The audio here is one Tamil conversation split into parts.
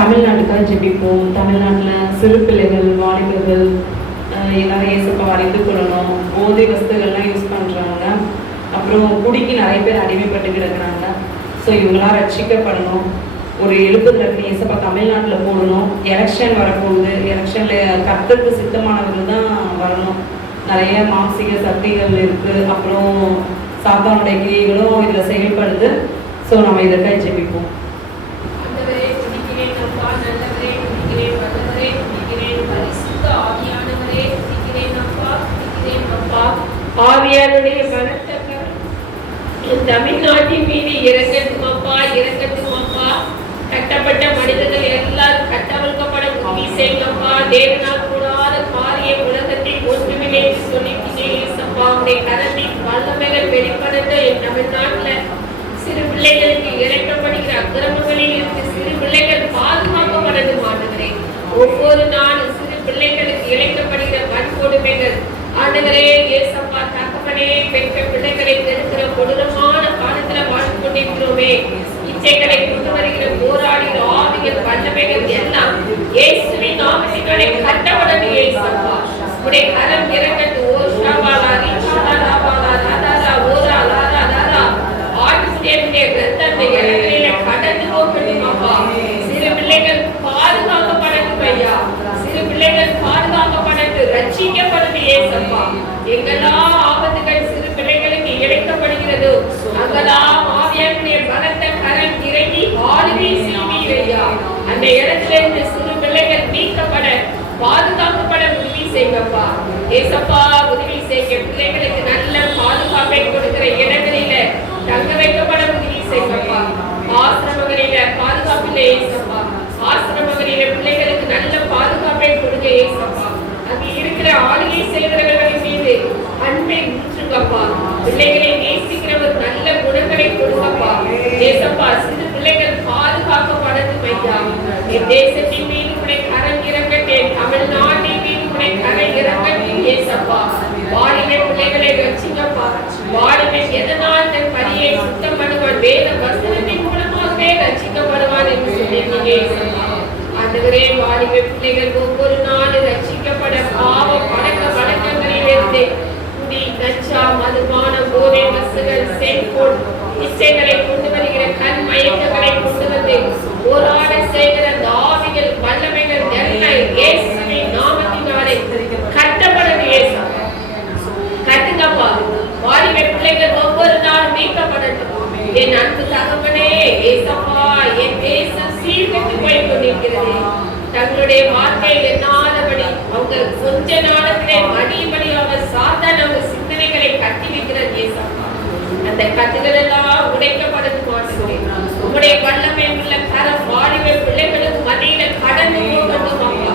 தமிழ்நாட்டுக்காக ஜெபிப்போம். தமிழ்நாட்டில் சிறு பிள்ளைகள், வாலிபர்கள் எல்லாரும் ஏசப்பா அறிந்து கொள்ளணும். போதை வஸ்துகள்லாம் யூஸ் பண்ணுறாங்க. அப்புறம் குடிக்கு நிறைய பேர் அடிமைப்பட்டு கிடக்குறாங்க. ஸோ இவங்களாம் ரட்சிக்கப்படணும். ஒரு 70 லட்சம் ஏசப்பா தமிழ்நாட்டில் போடணும். எலெக்ஷன் வரப்போகுது. எலெக்ஷனில் கர்த்தருக்கு சித்தமானவர்கள் தான் வரணும். நிறைய மானசீக சக்திகள் இருக்குது. அப்புறம் சாத்தானுடைய கிரியைகளும் இதில் செயல்படுது. ஸோ நம்ம இதற்காக ஜெபிப்போம். ஆவியாருடைய தமிழ்நாட்டின் மீது இறங்கட்டும் அப்பா, இறங்கட்டும் அப்பா. கட்டப்பட்ட மனிதர்கள் எல்லாரும் கட்டவிழ்க்கப்பட உதவி செய்யுங்கப்பா. தேவனால் கூடாத காரியம் உலகத்தில் ஒன்றுமில்லை என்று சொல்லிட்டீங்கப்பா. உடைய கரத்தின் வல்லமைகள் வெளிப்படத்த என் தமிழ்நாட்டில் சிறு பிள்ளைகளுக்கு இறக்கப்படுகிற அக்கிரமங்களில் இருந்து சிறு பிள்ளைகள் பாதுகாக்கப்படணும் ஆண்டவரே. ஒவ்வொரு நாளும் சிறு பிள்ளைகளுக்கு இழைக்கப்படுகிற வன்கொடுமைகள் ஆண்டவரே ஏசப்பா தகப்பனே, பெற்ற பிள்ளைகளை கெடுக்கிற கொடூரமான காலத்துல வாழ்ந்து கொண்டிருக்கிறோமே. இச்சைகளை கொண்டு வருகிற போராடுகிற ஆவிகள் வல்லமைகள் எல்லாம் இயேசுவின் நாமத்தினாலே கட்டப்படணும். ஏசப்பா உடைய கரம் இறங்கட்டும். ஓ ஷாபாலா ரிஷாலா லாபாலா ராதாலா ஓரா லாரா லாரா ஆட்டுடைய ரத்தத்தை இறங்களில கடந்து போகட்டும் அப்பா. சிறு பிள்ளைகள் பாதுகாக்கப்படட்டும் ஐயா. சிறு பிள்ளைகள் பாதுகாக்கப்படட்டும், ரட்சிக்கப்படட்டும். ஏசப்பா எங்கெல்லாம் ஆபத்துகள் சிறு பிள்ளைகளுக்கு இழைக்கப்படுகிறதோ அங்கெல்லாம் ஆவியாருடைய பலத்த கரம் இறங்கி ஆளுகை செய்வீரையா. அந்த இடத்துல இருந்து சிறு பிள்ளைகள் மீட்கப்பட பாதுகாக்கப்பட உதவி செய்யப்பா. ஏசப்பா உதவி செய்ய பிள்ளைகளுக்கு நல்ல பாதுகாப்பை கொடுக்கிற இடங்களில தங்க வைக்கப்பட உதவி செய்யப்பா. ஆசிரமங்களில பாதுகாப்பில்லை ஏசப்பா. ஆசிரமங்களில பிள்ளைகளுக்கு நல்ல பாதுகாப்பை கொடுங்க ஏசப்பா. அங்கு இருக்கிற ஆளுகை செய்கிறவர்களின் மீது அன்பை ஊற்றுங்கப்பா. பிள்ளைகளை நேசிக்கிறவர் நல்ல குணங்களை கொடுங்கப்பா. தேசப்பா சிறு பிள்ளைகள் பாதுகாக்கப்படட்டும் ஐயா. என் தேசத்தின் மீது உடைய கரம் இறங்கட்டேன். தமிழ்நாட்டின் மீது உடைய கரம் இறங்கட்டும் ஏசப்பா. வாலிப பிள்ளைகளை ரட்சிங்கப்பா. வாலிபன் எதனால் தன் பணியை சுத்தம் பண்ணுவான்? வேத வசனத்தின் மூலமாகவே ரட்சிக்கப்படுவான் என்று சொல்லியிருக்கீங்க ஏசப்பா. ஆண்டவரே வாலிப பிள்ளைகள் ஒவ்வொரு நாளும் ரட்சிக்கப்பட பாவ பழக்க வழக்கங்களிலிருந்து குடி, கஞ்சா, மதுபான, போதை வஸ்துகள், செல்போன் இச்சைகளை கொண்டு வருகிற கண் மயக்கங்களை கொண்டு வந்து போராட செய்கிற அந்த ஆவிகள் வல்லமைகள் எல்லாம் இயேசுவின் நாமத்தினாலே கட்டப்படது. ஏசப்பா கட்டுங்கப்பா. வாலிப பிள்ளைகள் ஒவ்வொரு நாளும் மீட்கப்படட்டும். என் அன்பு தகப்பனே ஏசப்பா, என் தேசம் சீர்கெட்டு போய் கொண்டிருக்கிறது. தங்களுடைய வார்த்தை எண்ணாதபடி அவங்க கொஞ்ச நாளத்திலே மடிபடியாக சாத்தான் அவங்க சிந்தனைகளை கட்டி வைக்கிறது. ஏசப்பா அந்த கட்டுகள் எல்லாம் உடைக்கப்படது மாட்டேன். உங்களுடைய வல்லமை உள்ள கரம் வாலிப பிள்ளைகளுக்கு மத்தியில கடந்து போகட்டும் அப்பா.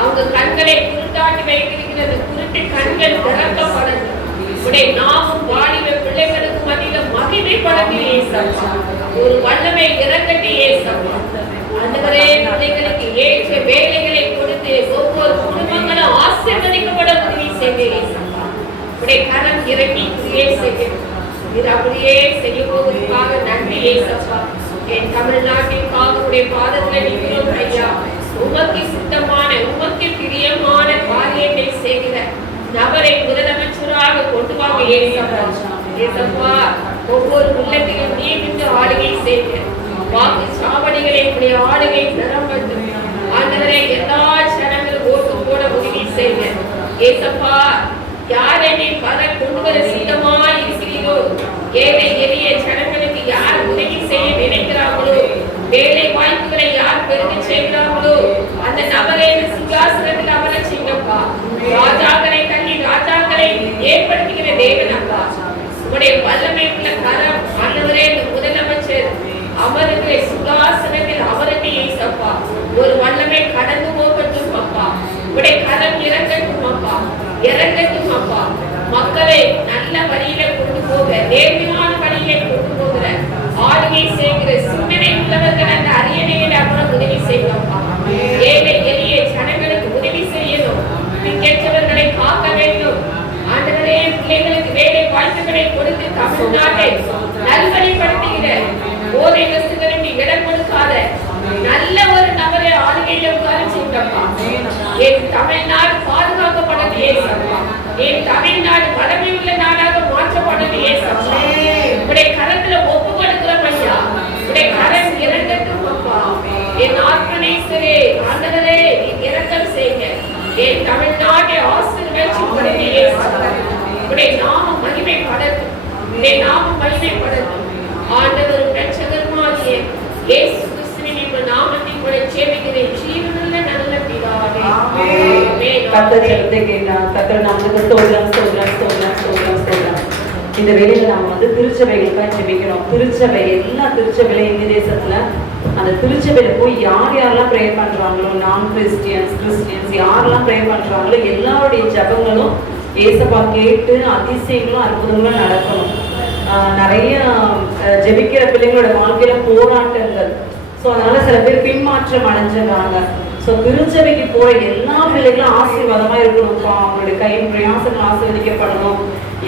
அவங்க கண்களை குருட்டாட்டி வைத்திருக்கிறது. குருட்டு கண்கள் திறக்கப்படட்டும். உடைய நாமும் வாலிப பிள்ளைகளுக்கு மத்தியில மகிமைப்படவே ஏசப்பா. ஒரு வல்லமை இறங்கட்டி ஏசப்பா. ஆண்டவரே பிள்ளைகளுக்கு ஏற்ற வேலைகளை கொடுத்து ஒவ்வொரு குடும்பங்களும் ஆசீர்வதிக்கப்பட உதவி செய்ய ஏசப்பா. உடைய கரம் இறங்கி கிரியை செய்யணும். இது அப்படியே செய்ய போவதற்காக நன்றி ஏசப்பா. என் தமிழ்நாட்டிற்காக உடைய பாதத்துல நிற்கிறோம் ஐயா. உமக்கு சித்தமான உமக்கு பிரியமான காரியத்தை செய்கிற நபரை முதலமைச்சராக கொண்டு வாங்க ஏசப்பா. ஏசப்பா ஒவ்வொரு உள்ளத்திலும் நியமித்து ஆளுகை செய்ய வாக்கு சாவடிகளை உடைய ஆளுகை நிரம்பட்டும். ஆண்டவரே எல்லா ஜனங்களும் ஓட்டு போட உதவி செய்ய ஏசப்பா. யாரை நீ வர கொண்டு வர சித்தமாய் இருக்கிறீரோ, ஏழை எளிய ஜனங்களுக்கு யார் உதவி செய்ய நினைக்கிறார்களோ, வேலை வாய்ப்புகளை யார் பெருக செய்கிறார்களோ அந்த நபரை சிங்காசனத்தில் அமர செய்யப்பா. ராஜாக்களை தள்ளி ராஜாக்களை ஏற்படுத்துகிற தேவன் அப்பா. உங்களுடைய வல்லமை உள்ள கரம் ஆண்டவரே முதலமைச்சர் அமருகிற சிங்காசனத்தில் அமரட்டி ஏசப்பா. ஒரு வல்லமை கடந்து போகட்டும் அப்பா. உங்களுடைய கரம் இறங்கட்டும் அப்பா. இறங்கட்டும் அப்பா. மக்களை நல்ல வழியில கொண்டு போக, நேர்மையான வழியில கொண்டு போகிற ஆளுகை செய்கிற சிந்தனை உள்ளவர்கள் அந்த அரியணையில அமர உதவி செய்யப்பா. ஏழை எளிய ஜனங்களுக்கு உதவி செய்யணும். கேட்டவர்களை காக்க வேண்டும். ஆண்டவரே பிள்ளைகளுக்கு வேலை வாய்ப்புகளை கொடுத்து தமிழ்நாட்டை நல்வழிப்படுத்துகிற போதை வஸ்துகளுக்கு இடம் கொடுக்காத நல்ல ஒரு நபரை கொடுங்கப்பா. என் தமிழ்நாடு பாதுகாக்கப்படணும் ஏசப்பா. என் தமிழ்நாடு வளமையுள்ள நாடாக மாற்றப்படணும் ஏசப்பா. உடைய கரத்துல ஒப்பு கொடுக்கிறோம் ஐயா. உடைய கரம் இறங்கட்டும் அப்பா. என் ஆத்மனேஸ்வரே ஆண்டவரே இரக்கம் செய்யுங்க. என் தமிழ்நாட்டை ஆசீர்வதிச்சு கொடுங்க ஏசப்பா. உடைய நாமம் மகிமைப்படட்டும். உடைய நாமம் மகிமைப்படட்டும். ஆண்டவர் இரட்சகருமாகிய இயேசு கிறிஸ்துவின் நாமத்தில் கூட ஜெபிக்கிறேன் ஜீவனுள்ள நல்ல பிதாவே. ஆமென். கர்த்தர் ஜெபத்தை கேட்டார். கர்த்தர் நாமத்துக்கு ஸ்தோத்திரம் ஸ்தோத்திரம் ஸ்தோத்திரம் ஸ்தோத்திரம் ஸ்தோத்திரம். இந்த வேளையில நாம வந்து திருச்சபைகளுக்காக ஜெபிக்கிறோம். திருச்சபை எல்லா திருச்சபையில இந்திய தேசத்துல அந்த திருச்சபையில போய் யார் யாரெல்லாம் ப்ரே பண்றாங்களோ, நான் கிறிஸ்டியன்ஸ் யாரெல்லாம் ப்ரே பண்றாங்களோ எல்லாருடைய ஜெபங்களும் ஏசப்பா கேட்டு அதிசயங்களும் அற்புதங்களும் நடக்கணும். நிறைய ஜெபிக்கிற பிள்ளைங்களோட வாழ்க்கையில போராட்டங்கள். ஸோ அதனால சில பேர் பின்மாற்றம் அடைஞ்சிடறாங்க. ஸோ திருச்சபைக்கு போற எல்லா பிள்ளைகளும் ஆசீர்வாதமா இருக்கணும்ப்பா. அவங்களுடைய கையின் பிரயாசங்கள் ஆசீர்வதிக்கப்படணும்.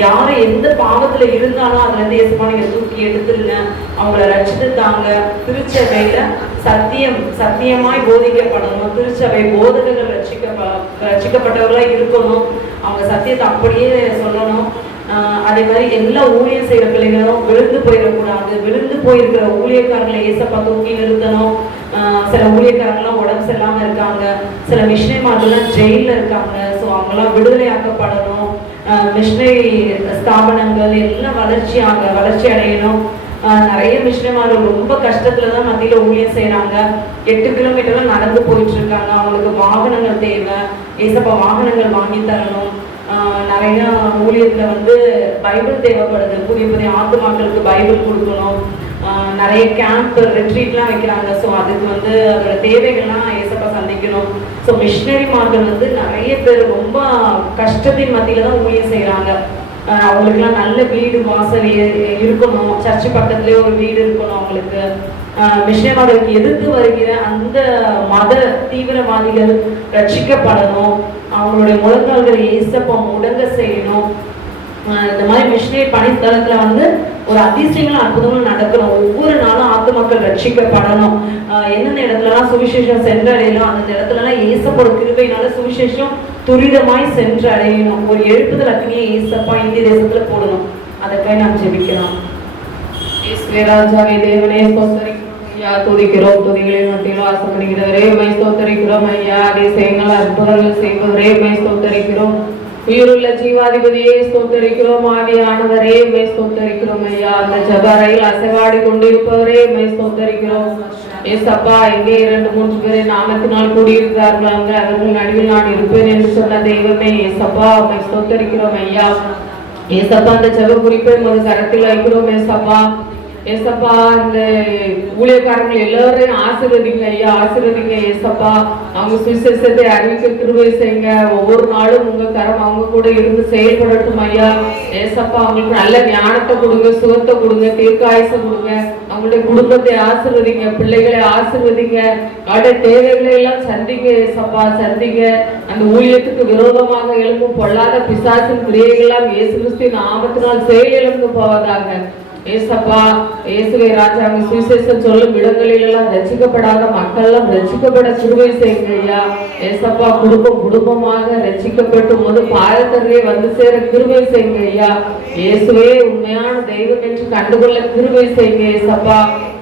யாரு எந்த பாவத்துல இருந்தாலும் அதுல இருந்து ஏசப்பா நீங்க தூக்கி எடுத்துருங்க, அவங்கள ரட்சித்து தாங்க. திருச்சபையில சத்தியமாய் போதிக்கப்படணும். திருச்சபை போதகர்கள் ரட்சிக்கப்பட்டவர்களா இருக்கணும். அவங்க சத்தியத்தை அப்படியே சொல்லணும். அதே மாதிரி எல்லா ஊழியம் செய்யற பிள்ளைகளும் விழுந்து போயிடக்கூடாது. விழுந்து போயிருக்கிற ஊழியக்காரங்களை ஏசப்பா தூக்கி நிறுத்தணும். சில ஊழியக்காரங்களாம் உடம்பு சரியில்லாம இருக்காங்க. சில மிஷினரிமார்கள்லாம் ஜெயில இருக்காங்க. ஸோ அவங்கெல்லாம் விடுதலையாக்கப்படணும். மிஷினரி ஸ்தாபனங்கள் எல்லாம் வளர்ச்சி அடையணும். நிறைய மிஷினரிமார்கள் ரொம்ப கஷ்டத்துலதான் மத்தியில ஊழியம் செய்யறாங்க. 8 கிலோமீட்டர்லாம் நடந்து போயிட்டு இருக்காங்க. அவங்களுக்கு வாகனங்கள் தேவை. ஏசப்பா வாகனங்கள் வாங்கி தரணும். நிறைய ஊழியத்துல வந்து பைபிள் தேவைப்படுது. புதிய ஆத்துமாக்களுக்கு பைபிள் கொடுக்கணும். நிறைய கேம்ப் ரெட்ரீட்லாம் வைக்கிறாங்க. ஸோ அதுக்கு வந்து அதோட தேவைகள்லாம் ஏசப்பா சந்திக்கணும். ஸோ மிஷினரிமார்கள் வந்து நிறைய பேர் ரொம்ப கஷ்டத்தின் மத்தியில தான் ஊழியம் செய்யறாங்க. அவங்களுக்குலாம் நல்ல வீடு வாசல் இருக்கணும். சர்ச்சு பக்கத்துலேயே ஒரு வீடு இருக்கணும். அவங்களுக்கு மிஷனரிமார்களுக்கு எதிர்த்து வருகிற அந்த மத தீவிரவாதிகள் ரட்சிக்கப்படணும். அவங்களுடைய முழங்கால்களை ஏசப்பா முடங்க செய்யணும். இந்த மாதிரி மிஷனரி பணித்தளத்துல வந்து ஒரு அதிசயங்களும் அற்புதங்களும் நடக்கணும். ஒவ்வொரு நாளும் ஆத்துமக்கள் ரட்சிக்கப்படணும். எந்தெந்த இடத்துலலாம் சுவிசேஷம் சென்றடையலாம் அந்த இடத்துலலாம் ஏசப்போட கிருபையினால சுவிசேஷம் துரிதமாய் சென்று அடையணும். ஒரு எழுப்புதல் அக்னியை ஏசப்பா இந்திய தேசத்துல போடணும். அதற்காக நாம் ஜெபிக்கலாம். ராஜாவே தேவனே ஸ்தோத்திரிக்கிறோம் ஐயா. துதிக்கிறோம். துதிகளின் மத்தியில் வாசம் பண்ணுகிறவரே உம்மை ஸ்தோத்திரிக்கிறோம் ஐயா. அதிசயங்கள் அற்புதங்கள் செய்வதே உம்மை ஸ்தோத்திரிக்கிறோம். உயிருள்ள ஜீவாதிபதியே ஸ்தோத்திரிக்கிறோம். ஆவியானவரே உம்மை ஸ்தோத்திரிக்கிறோம் ஐயா. அந்த ஜபரையில் அசைவாடி கொண்டிருப்பவரே உம்மை ஸ்தோத்திரிக்கிறோம். ஏசப்பா எங்கே 2-3 பேரை நாமத்தினால் கூடியிருக்கிறார்கள் அங்கே அவர்கள் நடுவில் நான் இருப்பேன் என்று சொன்ன தெய்வமே ஏசப்பா உம்மை ஸ்தோத்திரிக்கிறோம் ஐயா. ஏசப்பா அந்த ஜெப குறிப்பை ஒரு கரத்தில் வைக்கிறோம் ஏசப்பா. ஏசப்பா இந்த ஊழியக்காரர்கள் எல்லாரையும் ஆசீர்வதிங்க ஐயா. ஆசீர்வதிங்க ஏசப்பா. அவங்க சுவிசேஷத்தை அறிவிக்க கிருபை செய்யுங்க. ஒவ்வொரு நாளும் உங்க கரம் அவங்க கூட இருந்து செயல்படட்டும் ஐயா. ஏசப்பா அவங்களுக்கு நல்ல ஞானத்தை கொடுங்க, சுகத்தை கொடுங்க, தீர்க்காயுசை கொடுங்க. அவங்களுடைய குடும்பத்தை ஆசீர்வதிங்க, பிள்ளைகளை ஆசீர்வதிங்க. அவருடைய தேவைகளை எல்லாம் சந்திங்க ஏசப்பா, சந்திங்க. அந்த ஊழியத்துக்கு விரோதமாக எழும்பும் பொல்லாத பிசாசின் கிரியைகளாம் இயேசு கிறிஸ்துவின் நாமத்தினால் செயல் எழுந்து போவதாக. ஏசப்பா இயேசுவே ராஜா சுவிசேஷம் சொல்லும் இடங்களில் எல்லாம் ரட்சிக்கப்படாத மக்கள் எல்லாம் ரட்சிக்கப்பட கிருபை செய்யுங்க ஐயா. ஏசப்பா குடும்பமாக ரட்சிக்கப்பட்டு போது பாதத்தரே வந்து சேர கிருபை செய்யுங்க ஐயா. இயேசுவே உண்மையான தெய்வம் என்று கண்டுகொள்ள கிருபை செய்யுங்க ஏசப்பா.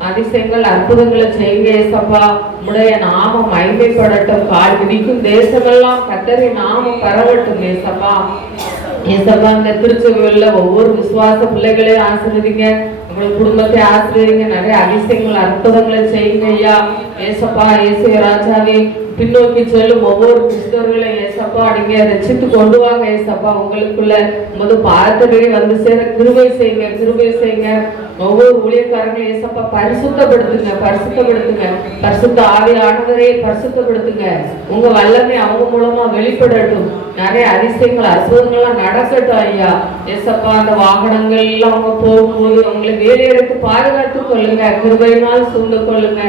அதிசயங்கள் அற்புதங்களை செய்யுங்க ஏசப்பா. உடைய நாமம் மகிமைப்படட்டும். கால் விதிக்கும் தேசமெல்லாம் கர்த்தரின் நாமம் பரவட்டும் ஏசப்பா. ஏசப்பா இந்த திருச்சபையில ஒவ்வொரு விசுவாச பிள்ளைகளையும் ஆசீர்வதிங்க. உங்கள் குடும்பத்தை ஆசீர்வதிங்க. நிறைய அதிசயங்கள் அற்புதங்களை செய்யுங்க ஐயா. ஏசப்பா இயேசு ராஜாவே பின்னோக்கி செல்லும் ஒவ்வொரு கிறிஸ்தவர்களையும் ஏசப்பா நீங்க ரட்சித்து கொண்டு வாங்க ஏசப்பா. உங்களுக்குள்ள பாதத்திலே வந்து சேர கிருபை செய்யுங்க, கிருபை செய்யுங்க. ஒவ்வொரு ஊழியக்காரங்களும் ஏசப்பா பரிசுத்தப்படுத்துங்க, பரிசுத்தப்படுத்துங்க. பரிசுத்த ஆவியானவரே பரிசுத்தப்படுத்துங்க. உங்க வல்லமை அவங்க மூலமா வெளிப்படட்டும். நிறைய அதிசயங்கள் அற்புதங்கள்லாம் நடக்கட்டும் ஐயா. ஏசப்பா அந்த வாகனங்கள் எல்லாம் அவங்க போகும்போது அவங்களை வேலையெடுத்து பாதுகாத்து கொள்ளுங்க, கிருபையினால் சூழ்ந்து கொள்ளுங்க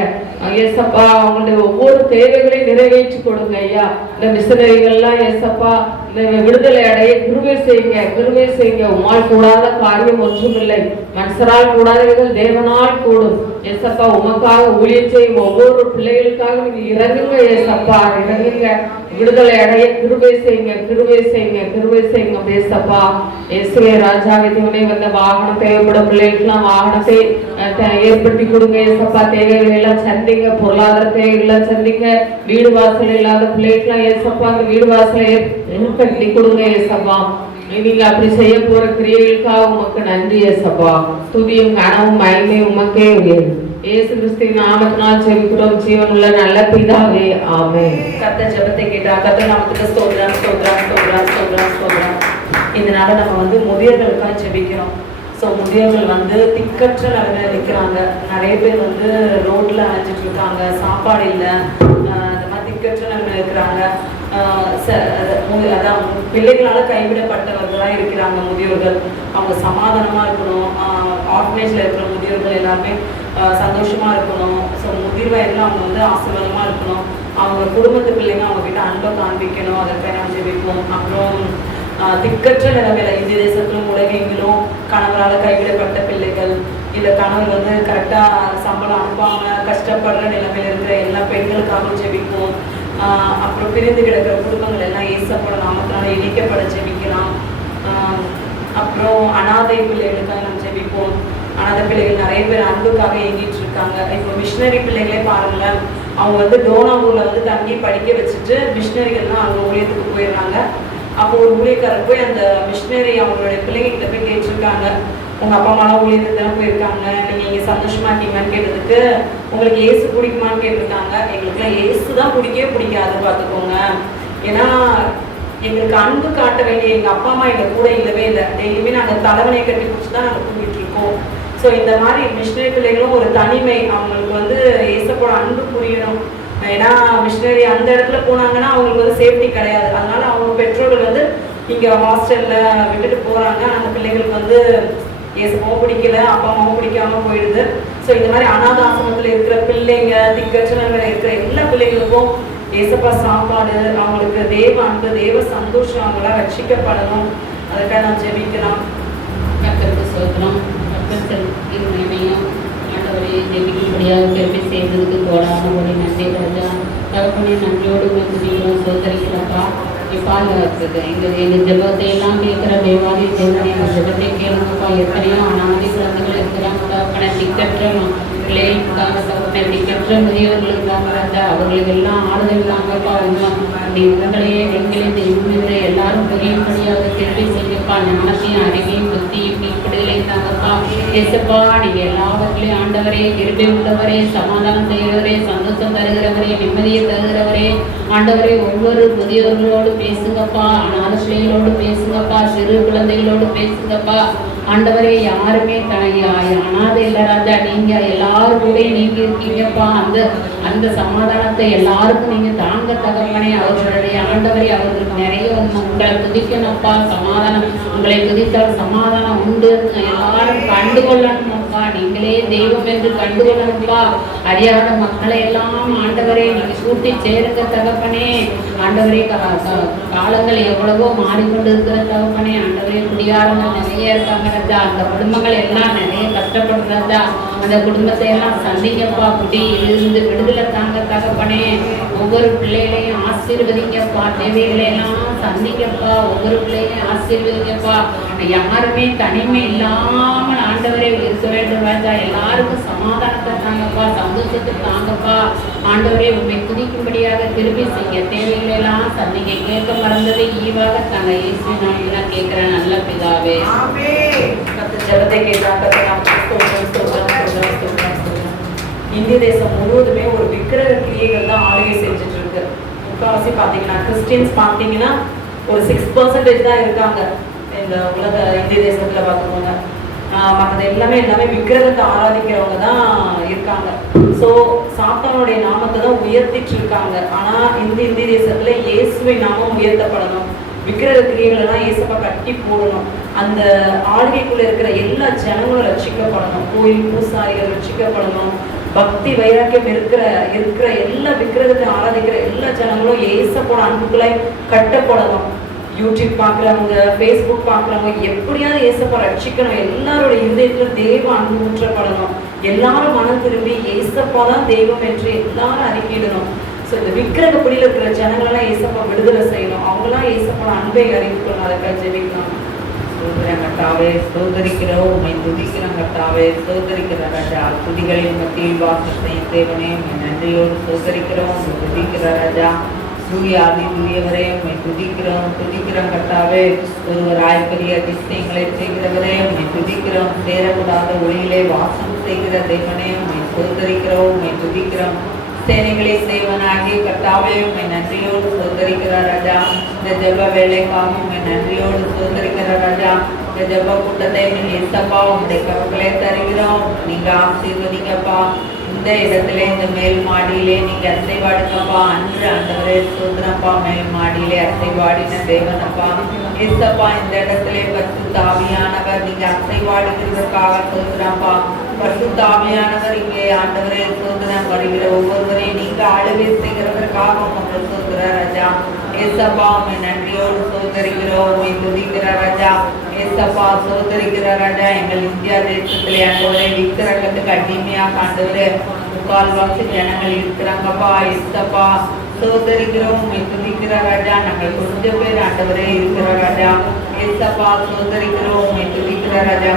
ஏசப்பா. அவங்களுடைய ஒவ்வொரு தேவைகளையும் நிறைவேற்றி கொடுங்க ஐயா. இந்த மிஷனரிகள்லாம் ஏசப்பா இந்த விடுதலை அடைய கிருபை செய்யுங்க, கிருபை செய்யுங்க. உம்மால் கூடாத காரியம் ஒன்றுமில்லை. மனுஷரால் கூடாதவர்கள் தேவனால் கூடும். ஏசப்பா உமக்காக ஊழியம் செய்யும் ஒவ்வொரு பிள்ளைகளுக்காக நீங்க இறங்குங்க ஏசப்பா, இறங்குங்க. விடுதலை அடைய கிருபை செய்யுங்க, கிருபை செய்யுங்க, கிருபை செய்யுங்க ஏசப்பா. இயேசுவே ராஜாவே தேவனே, வந்த வாகனம் தேவைப்படும் பிள்ளைகளுக்கெல்லாம் வாகனத்தை ஏற்படுத்தி கொடுங்க ஏசப்பா. தேவைகளை எல்லாம் சந்திங்க, பொருளாதார தேவைகளை சந்திங்க. வீடு வாசல் இல்லாத பிள்ளைகளுக்கெல்லாம் ஏசப்பா அந்த வீடு வாசலை ஏற்படுத்தி கொடுங்க ஏசப்பா. நீங்க அப்படி செய்ய போற கிரியைகளுக்காக உமக்கு நன்றி ஏசப்பா. துதியும் கனவும் மகிமையும் உமக்கே உரியது. இயேசு கிறிஸ்துவின் நாமத்தினால் ஜெபிக்கிறோம் ஜீவனுள்ள நல்ல பிதாவே, ஆமென். கர்த்தர் ஜெபத்தை கேட்டா கர்த்தர் நமக்கு ஸ்தோத்திரம் ஸ்தோத்திரம் ஸ்தோத்திரம் ஸ்தோத்திரம் ஸ்தோத்திரம். இந்த நாளை நம்ம வந்து முதியோர்களுக்காக ஜெபிக்கிறோம். ஸோ முதியோர்கள் வந்து திக்கற்ற நிலைமையில நிற்கிறாங்க. நிறைய பேர் வந்து ரோட்ல அலைஞ்சிட்டு இருக்காங்க, சாப்பாடு இல்லை, இந்த மாதிரி திக்கற்ற நிலைமையில இருக்கிறாங்க. அதான் பிள்ளைகளால கைவிடப்பட்டவர்களாக இருக்கிறாங்க முதியோர்கள். அவங்க சமாதானமா இருக்கணும். ஆர்ஃபனேஜ்ல இருக்கிற முதியோர்கள் எல்லாருமே சந்தோஷமா இருக்கணும். ஸோ முதிர் வயதில் அவங்க வந்து ஆசீர்வாதமா இருக்கணும். அவங்க குடும்பத்து பிள்ளைங்க அவங்க கிட்ட அன்பை காண்பிக்கணும். அதற்காக நம்ம ஜெபிப்போம். அப்புறம் திக்கற்ற நிலைமையில இந்திய தேசத்திலும் உலகெங்கிலும் கணவரால் கைவிடப்பட்ட பிள்ளைகள், இல்லை கணவர் வந்து கரெக்டாக சம்பளம் அனுப்பாம கஷ்டப்படுற நிலைமையில இருக்கிற எல்லா பெண்களுக்காகவும் ஜெபிப்போம். அப்புறம் பிரிந்து கிடக்கிற குடும்பங்கள் எல்லாம் இயேசுவோட நாமத்தினால இணைக்கப்பட ஜெபிக்கலாம். அப்புறம் அனாதை பிள்ளைகளுக்காக நம்ம ஜெபிப்போம். அனாதை பிள்ளைகள் நிறைய பேர் அன்புக்காக இயங்கிட்டு இருக்காங்க. இப்போ மிஷினரி பிள்ளைகளே பாருங்களேன், அவங்க வந்து டோனாவூர்ல வந்து தங்கி படிக்க வச்சுட்டு மிஷினரிகள்லாம் அவங்க ஊழியத்துக்கு போயிடுறாங்க. அப்போ ஒரு ஊழியக்காரர் போய் அந்த மிஷினரி அவங்களுடைய பிள்ளைங்கிட்ட போய் கேட்டிருக்காங்க, உங்க அப்பா அம்மாலாம் ஊழியத்துக்கு தானே போயிருக்காங்க, நீங்க இங்க சந்தோஷமா இருக்கீங்கன்னு கேட்டதுக்கு உங்களுக்கு இயேசு பிடிக்குமான்னு கேட்டிருக்காங்க. எங்களுக்குலாம் இயேசு தான் பிடிக்கவே பிடிக்காது பார்த்துக்கோங்க. ஏன்னா எங்களுக்கு அன்பு காட்ட வேண்டிய எங்க அப்பா அம்மா எங்க கூட இல்லவே இல்லை. டெய்லியுமே நாங்கள் தலைவனையை கட்டி பிடிச்சி தான் நாங்கள் தூங்கிட்டு இருக்கோம். ஸோ இந்த மாதிரி மிஷினரி பிள்ளைகளும் ஒரு தனிமை, அவங்களுக்கு வந்து இயேசுவோட அன்பு புரியணும். ஏன்னா மிஷினரி அந்த இடத்துல போனாங்கன்னா அவங்களுக்கு வந்து சேஃப்டி கிடையாது. அதனால அவங்க பெற்றோர்கள் வந்து இங்கே ஹாஸ்டல்ல விட்டுட்டு போறாங்க. அந்த பிள்ளைகளுக்கு வந்து இயேசுவும் பிடிக்கல, அப்பா அம்மாவும் பிடிக்காம போயிடுது. ஸோ இந்த மாதிரி அனாத ஆசிரமத்தில் இருக்கிற பிள்ளைங்க, திக்கற்ற நிலைமையில இருக்கிற எல்லா பிள்ளைகளுக்கும் இயேசப்பா சாப்பாடு, அவங்களுக்கு தேவ அன்பு, தேவ சந்தோஷம், அவங்களாம் ரட்சிக்கப்படணும். அதுக்காக நான் ஜெபிக்கலாம். கர்த்தருக்கு ஸ்தோத்திரம். கர்த்தர் மகிமையும் ஆண்டவரே ஜெபிக்கும்படியாக பெருமை செய்ததுக்கு கோடான ஒரு நன்றி ராஜா. தகப்பனே நன்றியோடு துதிக்கிறோம், சோதரிக்கிறப்பா. பாதுகாத்துது எங்கள் ஜெபத்தை எல்லாம் கேட்குற தேவாதி தேவனை எங்கள் ஜெபத்தை கேளுங்கப்பா. எத்தனையோ அனாதை குழந்தைகள் இருக்கிறாங்க தகப்பனை, திக்கற்ற பிள்ளைகளுக்காக தகப்பனை, திக்கற்ற முதியவர்களுக்காக ராஜா. அவர்களுக்கு எல்லாம் ஆறுதல் தாங்கப்பா. உங்களையே எங்களே தெய்வங்களை எல்லாரும் புரியும்படியாக கேள்வி செய்யப்பா. ஞானத்தையும் அறிவையும் புத்தியும் விடுதலை தாங்கப்பா. ஏசப்பா நீங்க எல்லாவற்றிலையும் ஆண்டவரே, கிருபை உள்ளவரே, சமாதானம் செய்கிறவரே, சந்தோஷம் தருகிறவரே, நிம்மதியை தருகிறவரே ஆண்டவரே. ஒவ்வொரு முதியவர்களோடு பேசுங்கப்பா, அனாத பிள்ளைகளோடு பேசுங்கப்பா, சிறு குழந்தைகளோடு பேசுங்கப்பா ஆண்டவரே. யாருமே அனாதை இல்லை ராஜா, நீங்க எல்லாரும் கூட நீங்க இருக்கீங்கப்பா. அந்த சமாதானத்தை எல்லாருக்கும் நீங்க தாங்க தகப்பனே. அவர்களுடைய ஆண்டவரே அவர்களுக்கு நிறைய உங்களை துதிக்கணும்ப்பா. சமாதானம் உங்களை துதித்தால் சமாதானம் உண்டு எல்லாரும் கண்டுகொள்ளணும்ப்பா. நீங்களே தெய்வம் என்று கண்டுகொள்ளணும்ப்பா. அறியாத மக்களை எல்லாம் ஆண்டவரே நீங்க கூட்டி சேருங்க தகப்பனே. ஆண்டவரே காலங்கள் எவ்வளவோ மாறிக்கொண்டு இருக்கிற தகப்பனே. ஆண்டவரே குடியாரங்கள் நிறைய இருக்காங்க ராஜா. அந்த குடும்பங்கள் எல்லாம் நிறைய கஷ்டப்படுறதா. அந்த குடும்பத்தை எல்லாம் சந்திங்கப்பா. குடியிலிருந்து விடுதலை தாங்க தகப்பனே. ஒவ்வொரு பிள்ளைகளையும் ஆசீர்வதிங்கப்பா. தேவைகளை எல்லாம் சந்திங்கப்பா. ஒவ்வொரு பிள்ளைகளையும் ஆசீர்வதிங்கப்பா. யாருமே தனிமை இல்லாமல் ஆண்டவரே இருக்க வேண்டும் ராஜா. எல்லாருக்கும் சமாதானத்தை தாங்கப்பா, சந்தோஷத்தை தாங்கப்பா. ஆண்டவரே உண்மை துதிக்கும்படியாக திரும்பி செய்ய தேவைகளை எல்லாம் சந்திங்க. கேட்க மறந்ததை ஈவாக தாங்க. இயேசு நான் கேட்கிறேன் நல்ல பிதாவே. ஜெபத்தை கேட்டாங்க. இந்திய தேசம் முழுவதுமே ஒரு விக்கிரக கிரியைகள் தான் ஆளுகை செஞ்சுட்டு இருக்கு. முக்கால்வாசி பார்த்தீங்கன்னா கிறிஸ்டியன்ஸ் பார்த்தீங்கன்னா ஒரு 6% தான் இருக்காங்க இந்த உலக இந்திய தேசத்தில் பார்த்துக்கோங்க. மற்றது எல்லாமே விக்கிரகத்தை ஆராதிக்கிறவங்க தான் இருக்காங்க. ஸோ சாத்தானுடைய நாமத்தை தான் உயர்த்திட்டு இருக்காங்க. ஆனால் இந்திய தேசத்தில் இயேசுவின் நாமம் உயர்த்தப்படணும். விக்கிரக கிரியைகளெல்லாம் இயேசப்பா கட்டி போடணும். அந்த ஆளுகைக்குள்ள இருக்கிற எல்லா ஜனங்களும் ரட்சிக்கப்படணும். கோயில் பூசாரிகள் ரட்சிக்கப்படணும். பக்தி வைராக்கியம் இருக்கிற எல்லா விக்கிரகத்தை ஆராதிக்கிற எல்லா ஜனங்களும் இயேசப்போட அன்புக்குள்ளாய் கட்டப்படணும். யூடியூப் பார்க்குறவங்க, ஃபேஸ்புக் பார்க்குறவங்க எப்படியாவது ஏசப்பா ரட்சிக்கணும், எல்லாரோட இருதயத்துல தேவ அன்பு ஊற்றப்படணும், எல்லாரும் மனம் திரும்பி ஏசப்பா தான் தெய்வம் என்று எல்லாரும் அறிக்கையிடணும். ஸோ இந்த விக்கிரக பிடியில் இருக்கிற ஜனங்களெல்லாம் ஏசப்பா விடுதலை செய்யணும், அவங்களாம் ஏசப்பா அன்பை அறிவிக்கணும். அதுக்காக ஜெபிக்கலாம். கர்த்தாவே ஸ்தோத்திரிக்கிறோம், உம்மை துதிக்கிறோம் கர்த்தாவே, ஸ்தோத்திரிக்கிற ராஜா, துதிகளின் மத்தியில் வாசம் செய்யும் தேவனே உம்மை நன்றியோடு ஸ்தோத்திரிக்கிறோம், துதிக்கிற ராஜா, சூரியாதி துரியவரே உம்மை துதிக்கிறோம் கர்த்தாவே, ஒருவராய் பெரிய அதிசயங்களை செய்கிறவரே உம்மை துதிக்கிறோம், சேரக்கூடாத ஒளியிலே வாசம் செய்கிற தேவனே உம்மை ஸ்தோத்திரிக்கிறோம், உம்மை துதிக்கிறோம், சேனைகளை செய்வனாகிய கர்த்தாவே உம்மை நன்றியோடு ஸ்தோத்திரிக்கிறார் ராஜா. இந்த ஜெப வேலைக்காக உம்மை நன்றியோடு ஸ்தோத்திரிக்கிறார் ராஜா. இந்த ஜெப கூட்டத்தை நீங்க ஏசப்பா உங்களுடைய கருக்களை தருகிறோம், நீங்க ஆசீர்வதிங்கப்பா. இந்த இடத்துல இந்த மேல் மாடியிலே நீங்க அசைவாடுங்கப்பா. அன்று ஆண்டவரே ஸ்தோத்திரப்பா, மேல் மாடியிலே அசைவாடின தேவனப்பா ஏசப்பா. இந்த இடத்துல பரிசுத்த ஆவியானவர் நீங்க அசைவாடுகிறதற்காக ஸ்தோத்திரப்பா. பரிசுத்த ஆவியானவர் இங்கே ஆண்டவரே ஸ்தோத்திரம் வருகிற ஒவ்வொருவரையும் நீங்க ஆளுகை செய்கிறதற்காக உங்களை ஸ்தோத்திர ராஜா. ஏசப்பா உம்மை நன்றியோடு ஸ்தோத்திரிக்கிறோம், உம்மை துதிக்கிற ராஜா. ஏசப்பா ஸ்தோத்திரிக்கிற ராஜா. எங்கள் இந்தியா தேசத்திலே ஆண்டவரே விக்கிரகத்துக்கு அடிமையாக ஆண்டவரே முக்கால்வாசி ஜனங்கள் இருக்கிறாங்கப்பா. ஏசப்பா ஸ்தோத்திரிக்கிறோம், உம்மை துதிக்கிற ராஜா. நாங்கள் கொஞ்சம் பேர் ஆண்டவரே இருக்கிற ராஜா. ஏசப்பா ஸ்தோத்திரிக்கிறோம், உம்மை துதிக்கிற ராஜா.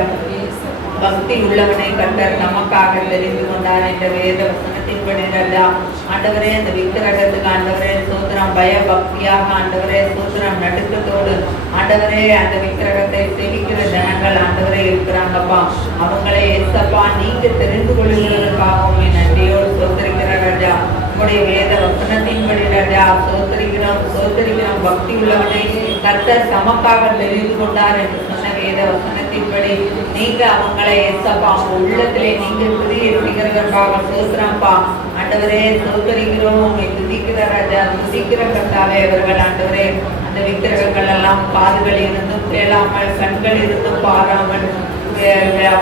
பக்தி உள்ளவனை கர்த்தர் நமக்காக தெரிந்து கொண்டார் என்ற வேத வசனத்தின்படி ராஜா. ஆண்டவரே அந்த விக்கிரகத்துக்கு ஆண்டவரே ஸ்தோத்திரம் பய பக்தியாக ஆண்டவரே ஸ்தோத்திரம் நடுக்கத்தோடு ஆண்டவரே அந்த விக்கிரகத்தை சேவிக்கிற ஜனங்கள் ஆண்டவரே இருக்கிறாங்கப்பா. அவங்களை ஏசப்பா நீங்க தெரிந்து கொள்ளுகிறதுக்காகவும் நன்றியோடு ஸ்தோத்திரிக்கிற ராஜா. உங்களுடைய வேத வசனத்தின்படி ராஜா சோதரிக்கிறோம் பக்தி உள்ளவனை கர்த்தர் தமக்காக தெரிந்து கொண்டார் என்று சொன்ன வேத வசனத்தின்படி நீங்க அவங்களை ஏசப்பா அவங்க உள்ளத்திலே நீங்க புதிய செய்கிறதற்காக சோதரப்பா. ஆண்டவரே சோதரிக்கிறோம், துதிக்கிற ராஜா, துதிக்கிற கர்த்தாவே. அவர்கள் ஆண்டவரே அந்த விக்கிரகங்கள் எல்லாம் காதுகள் இருந்தும் கேளாமல், கண்கள் இருந்தும் பாராமல்,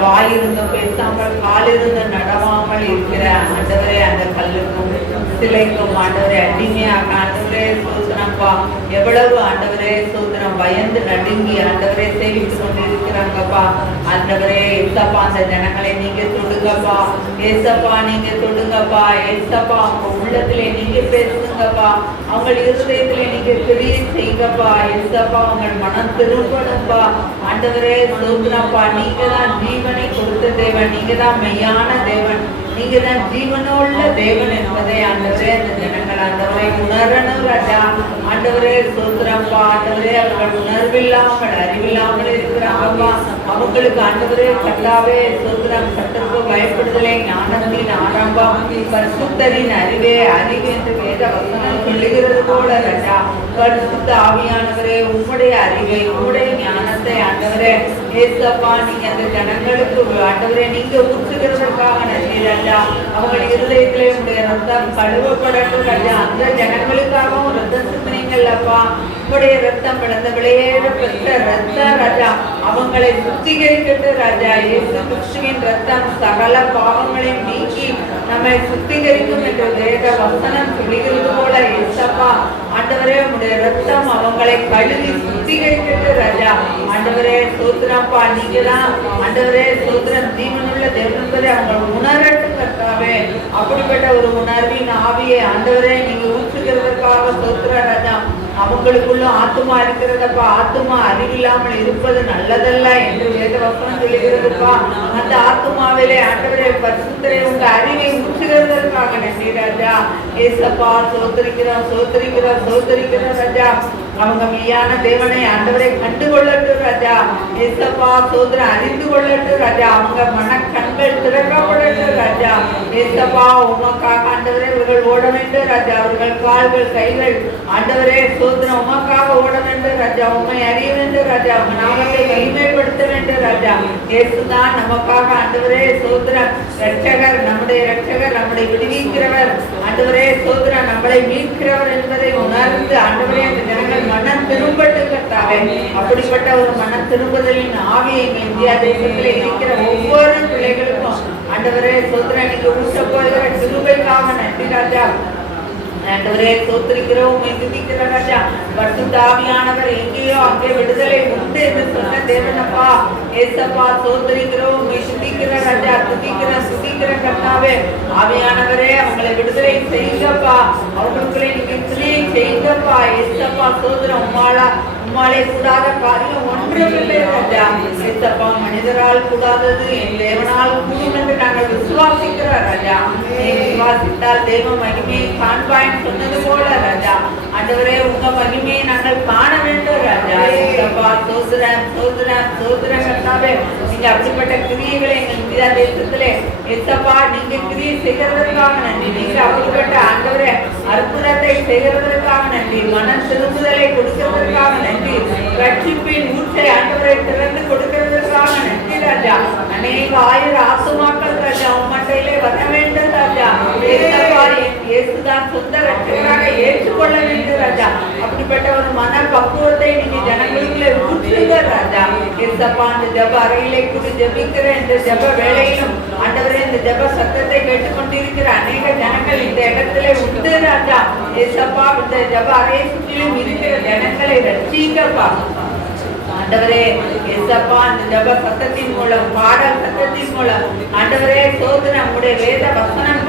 வாயிருந்தும் பேசாமல், காலிருந்தும் நடவாமல் இருக்கிற ஆண்டவரே அந்த கல்லுக்கும் சிலைக்கும் ஆண்டவரே அடிமையாக ஆண்டவரே சோதனப்பா. எவ்வளவு ஆண்டவரே சோதனம் பயந்து நடுங்கி ஆண்டவரே சேவித்து கொண்டு இருக்கிறாங்கப்பா. ஆண்டவரே ஏசப்பா அந்த ஜனங்களை நீங்க தொடுங்கப்பா. ஏசப்பா நீங்க தொடுங்கப்பா. ஏசப்பா அவங்க உள்ளத்திலே நீங்க பேசுங்கப்பா. அவங்க இருதயத்திலே நீங்க பெரிய செய்யுங்கப்பா. ஏசப்பா உங்கள் மனம் திரும்பணும்பா. ஆண்டவரே சோதனப்பா. நீங்க தான் ஜீவனை கொடுத்த தேவன், நீங்க தான் மெய்யான தேவன், நீங்க தான் ஜீவனுள்ள தேவன் என்பதை ஆண்டவரே அந்த ஜனங்கள் ஆண்டவரை உணரணும் ராஜா. ஆண்டவரே சோதரப்பா. ஆண்டவரே அவர்கள் உணர்வில்லாமல் அறிவில்லாமல் இருக்கிறாங்கப்பா. அவங்களுக்கு ஆண்டவரே கட்டாவே சோதரம் சட்டத்துக்கு பயப்படுதலே ஞானத்தின் ஆரம்பம், பரிசுத்தரின் அறிவு என்று வேத வசனம் சொல்லுகிறது போல ராஜா. பரிசுத்த ஆவியானவரே உம்முடைய அறிவை உம்முடைய ஞானத்தை ஆண்டவரே ஏசப்பா நீங்க அந்த ஜனங்களுக்கு ஆண்டவரே நீங்க ஊற்றுகிறதற்காக நன்றி ராஜா. அவங்கள் இருதயத்திலே உடைய ரத்தம் கழுவப்படட்டும் ராஜா. அந்த ஜனங்களுக்காகவும் ரத்தம் சிந்தனைங்கள்லப்பா. உடைய ரத்தம் பிளந்த விளையேற பெற்ற ரத்த ராஜா அவங்களை சுத்திகரிக்கட்டு ராஜா. இயேசு கிறிஸ்துவின் ரத்தம் சகல பாவங்களையும் நீக்கி நம்மை சுத்திகரிக்கும் என்று வேத வசனம் சொல்லுகிறது போல ஏசப்பா ஆண்டவரே உடைய ரத்தம் அவங்களை கழுவி சுத்திகரிக்கட்டு ராஜா. ஆண்டவரே சோத்திரப்பா. நீங்க தான் ஆண்டவரே சோத்திரம் ஜீவனுள்ள தேவன் என்பதை அவங்க உணரட்டும் கர்த்தாவே. அப்படிப்பட்ட ஒரு உணர்வின் ஆவியை ஆண்டவரே நீங்க ஊற்றுகிறதற்காக சோத்திர ராஜா. அவங்களுக்குள்ள ஆத்துமா இருக்கிறதப்பா. ஆத்துமா அறிவில்லாமல் இருப்பது நல்லதல்ல என்று வேத வசனம் சொல்லுகிறதுப்பா. அந்த ஆத்துமாவிலே ஆண்டவரே பரிசுத்தரே உங்க அறிவை ஊற்றுகிறதற்காக நன்றி ராஜா. ஏசப்பா சோதரிக்கிறோம் ராஜா. அவங்க மெய்யான தேவனை ஆண்டவரை கண்டு கொள்ளட்டும் ராஜா. ஏசப்பா சோதரன் அறிந்து கொள்ளட்டும் ராஜா. அவங்க மனக்கண்கள் திறக்கப்படட்டும் ராஜா. ஏசப்பா உமக்காக ஆண்டவரே இவர்கள் ஓட வேண்டும் ராஜா. அவர்கள் கால்கள் கைகள் ஆண்டவரே சோதரன் உமக்காக ஓட வேண்டும் ராஜா. உண்மை அறிய வேண்டும் ராஜா. உங்க நாமத்தை மகிமைப்படுத்த வேண்டும் ராஜா. இயேசுதான் நமக்காக ஆண்டவரே சோதரன் ரட்சகர், நம்முடைய ரட்சகர், நம்முடைய விடுவிக்கிறவர் ஆண்டவரே சோதரன், நம்மளை மீட்கிறவர் என்பதை உணர்ந்து ஆண்டவரே அந்த ஜனங்கள் மனம் திரும்பட்டு கர்த்தாவே. அப்படிப்பட்ட ஒரு மனம் திரும்புதலின் ஆவியை இந்தியா தேசத்தில் இருக்கிற ஒவ்வொரு பிள்ளைகளுக்கும் ஆண்டவரே சோதரன் நீங்க ஊட்ட போகிற கிருபைக்காக நன்றி ராஜா. ஆண்டவரே ஸ்தோத்திரிக்கிறோம், உம்மை துதிக்கிறோம் ராஜா. பரிசுத்த ஆவியானவர் எங்கேயோ அங்கே விடுதலை உண்டு என்று சொன்ன தேவனப்பா, ஏசப்பா ஸ்தோத்திரிக்கிறோம், உம்மை துதிக்கிறோம் ராஜா. துதிக்கிற கர்த்தாவே, ஆவியானவரே அவங்களை விடுதலை செய்யுங்கப்பா, அவங்களுக்குள்ளே நீங்க கிரியை செய்யுங்கப்பா. ஏசப்பா ஸ்தோத்திரம், உம்மாலே கூடாத காரியம் ஒன்றுமில்லை ராஜா. ஏசப்பா, மனிதரால் கூடாதது என் தேவனால் கூடும் என்று நாங்கள் விசுவாசிக்கிறோம் ராஜா. விசுவாசித்தால் தேவ மகிமையை காண்பாய் சொன்னது போல ராஜா, ஆண்டவரே உங்க மகிமையை நாங்கள் காண வேண்டும் ராஜா. ஏசப்பா சோதரம் கர்த்தாவே, நீங்க அப்படிப்பட்ட கிரியைகளை எங்கள் இந்தியா தேசத்திலே ஏசப்பா நீங்க கிரியை செய்கிறதற்காக நன்றி. நீங்க அப்படிப்பட்ட ஆண்டவரே அற்புதத்தை செய்கிறதற்காக நன்றி. மனம் திரும்புதலை கொடுக்கிறதற்காக நன்றி. ரட்சிப்பின் ஊற்றை ஆண்டவரை திறந்து கொடுக்கிறதற்காக நன்றி ராஜா. அநேக ஆயிரம் ஆத்துமாக்கள் ராஜா உம்மட்டையிலே வர வேண்டும் ராஜா. இயேசுதான் சொந்த ரட்சகராக ஏற்றுக்கொள்ள வேண்டும் ராஜா. அப்படிப்பட்ட ஒரு மன பக்குவத்தை நீங்க ஜனங்களுக்குள்ளே ஊற்றுங்க ராஜா. ஏசப்பா, அந்த ஜப அறையிலே கூட ஜபிக்கிற இந்த ஜப வேளையிலும் ஆண்டவரே இந்த ஜப சத்தத்தை கேட்டுக்கொண்டிருக்கிற அநேக ஜனங்கள் இந்த இடத்துல உண்டு ராஜா. ஏசப்பா, இந்த ஜப அறையை சுற்றிலும் இருக்கிற ஜனங்களை ரட்சிங்கப்பா ஆண்டவரே. ஏசப்பா, அந்த ஜப சத்தத்தின் மூலம் பாடல் சத்தத்தின் மூலம் ஆண்டவரே சோதனை நம்முடைய வேத வசனம்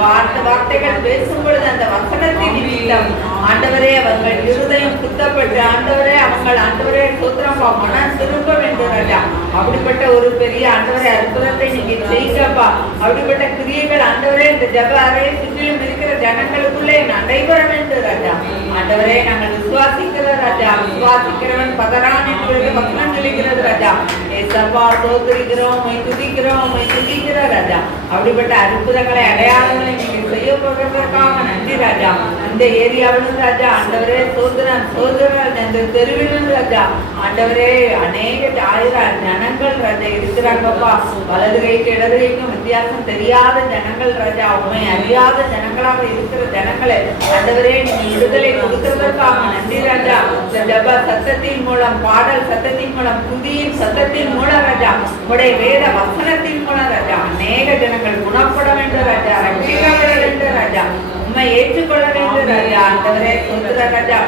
வார்த்தைகள் பேசும் பொழுது அந்த வசனத்தின் நிமித்தம் ஆண்டவரே அவர்கள் இருதயம் சுத்தப்பட்டு ஆண்டவரே அவங்கள் ஆண்டவரே சோத்திரப்பா மனம் திரும்ப வேண்டும் ராஜா. அப்படிப்பட்ட ஒரு பெரிய ஆண்டவரே அற்புதத்தை நீங்க செய்யுங்கப்பா. அப்படிப்பட்ட கிரியைகள் ஆண்டவரே இந்த ஜப அறையை சுற்றிலும் இருக்கிற ஜனங்களுக்குள்ளே நடைபெற வேண்டும் ராஜா. ஆண்டவரே நாங்கள் விசுவாசிக்கிற ராஜா. விசுவாசிக்கிறவன் பதறான் என்று வசனம் சொல்லுகிறது ராஜா. ஏசப்பா சோதரிக்கிறோம், துதிக்கிறோம் ராஜா. அப்படிப்பட்ட அற்புதங்களை அடையாளங்களை நீங்க செய்ய போகிறதற்காக நன்றி ராஜா. இந்த ஏரியாவிலும் ராஜா ஆண்டவரே சோதரன் இந்த தெருவிலும் ராஜா ஆண்டவரே அநேக ஆயிரம் ஜனங்கள் ராஜா இருக்கிறாங்கப்பா. வலது கைக்கு இடது கைக்கும் வித்தியாசம் தெரியாத ஜனங்கள் ராஜா. உண்மை அறியாத ஜனங்களாக இருக்கிற ஜனங்களை ஆண்டவரே நீங்க விடுதலை கொடுக்கிறதற்காக நன்றி ராஜா. இந்த ஜப சத்தத்தின் மூலம் பாடல் சத்தத்தின் மூலம் புதியின் சத்தத்தின் மூலம் ராஜா உடைய வேத வசனத்தின் மூலம் ராஜா அநேக ஜனங்கள் குணப்பட வேண்டும் ராஜா. ரட்சிக்கப்பட வேண்டும் ராஜா. உண்மை ஏற்றுக்கொள்ள வேண்டும் ராஜா. ஆண்டவரே சொல்லுற ராஜா.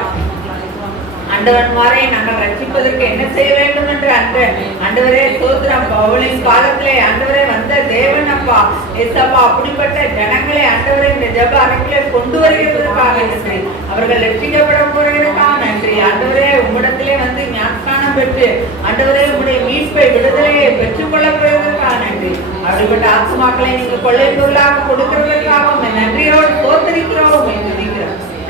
ஆண்டவன்மாரை நாங்கள் ரட்சிப்பதற்கு என்ன செய்ய வேண்டும் என்று ஆண்டவரே சோத்திரம் பவுலின் காலத்திலே ஆண்டவரே வந்த தேவன் அப்பா ஏசப்பா அப்படிப்பட்ட ஜனங்களை ஆண்டவரே இந்த ஜப அறையிலே கொண்டு வருகிறதற்காக நன்றி. அவர்கள் ரட்சிக்கப்பட போறதற்காக நன்றி. ஆண்டவரே உம்மிடத்திலே வந்து ஞானஸ்நானம் பெற்று ஆண்டவரே உங்களுடைய மீட்பை விடுதலையை பெற்றுக்கொள்ள போவதற்காக நன்றி. அப்படிப்பட்ட ஆத்துமாக்களை நீங்க கொள்ளை பொருளாக கொடுக்கிறதற்காக நன்றியோடு தோத்தரிக்கிறோம்.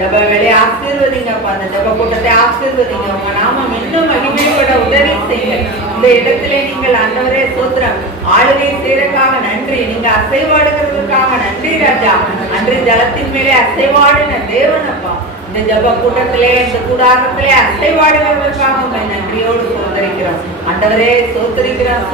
ஜப வேலையை ஆசீர்வதிங்கப்பா. அந்த ஜப கூட்டத்தை ஆசீர்வதிங்க. உங்க நாமம் இன்னும் மகிமைப்பட உதவி செய்யுங்க. இந்த இடத்திலே நீங்கள் ஆண்டவரே சோத்திரம் ஆளுகை செய்யறதுக்காக நன்றி. நீங்க அசைவாடுகிறதுக்காக நன்றி ராஜா. அன்று ஜலத்தின் மேலே அசைவாடின தேவனப்பா. இந்த ஜப கூட்டத்திலே இந்த கூடாரத்திலே அசைவாடுகிறதுக்காக நன்றியோடு சோதரிக்கிறோம். ஆண்டவரே சோதரிக்கிறோம்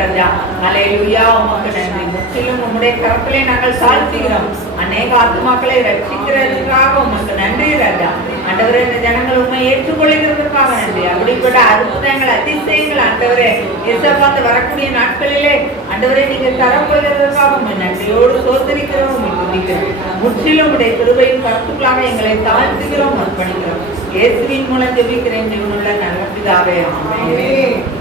ராஜா. அல்லேலூயா, உமக்கு நன்றி. முற்றிலும் உம்முடைய கரத்திலே நாங்கள் தாழ்த்துகிறோம். அநேக ஆத்துமாக்களை ரட்சிக்கிறதுக்காக உமக்கு நன்றி ராஜா. ஆண்டவரே இந்த ஜனங்கள் உண்மை ஏற்றுக்கொள்கிறதுக்காக நன்றி. அப்படிப்பட்ட அற்புதங்கள் அதிசயங்கள் ஆண்டவரே ஏசப்பா அந்த வரக்கூடிய நாட்களிலே ஆண்டவரே நீங்க தரப்போகிறதுக்காக நன்றியோடு சோதரிக்கிறோம். முற்றிலும் உடைய கிருபையின் கருத்துக்களாக எங்களை தாழ்த்துகிறோம், அர்ப்பணிக்கிறோம். இயேசுவின் மூலம் ஜெபிக்கிறேன். ஜீவனுள்ள நல்ல பிதாவே, ஆமென்.